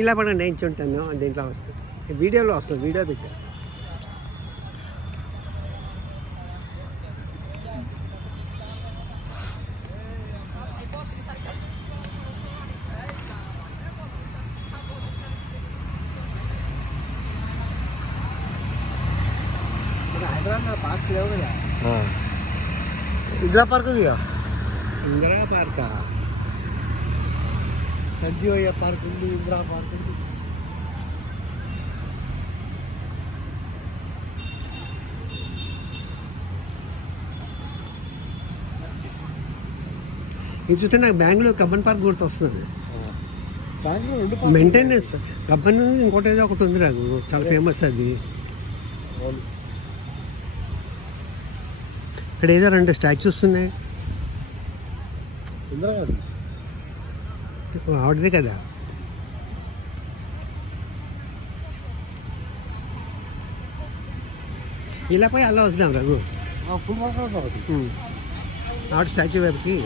ఇలా పడ నేర్చుంటాను దీంట్లో వస్తుంది వీడియోలో వస్తుంది వీడియో పెట్టా హైదరాబాద్ పార్క్స్ లేవు కదా ఇందిరా పార్క్ ఉంది కదా ఇందిరా పార్కా సంజీవయ్య పార్క్ ఉంది ఇందిరా పార్క్ ఉంది ఇది చూస్తే నాకు బెంగళూరు కబ్బన్ పార్క్ గుర్తొస్తుంది బెంగళూరు రెండు మెయింటెనెన్స్ కబ్బన్ ఇంకోటి ఏదో ఒకటి ఉంది నాకు చాలా ఫేమస్ అది ఇక్కడ ఏదో 2 స్టాచ్యూస్ ఉన్నాయి ఇందిరాగాంధీ ఆవిడదే కదా ఇలా పోయి అలా వద్దాం రఘు ఫుల్ మాట్లాడుతుంది ఆవిడ స్టాచ్యూ వైపుకి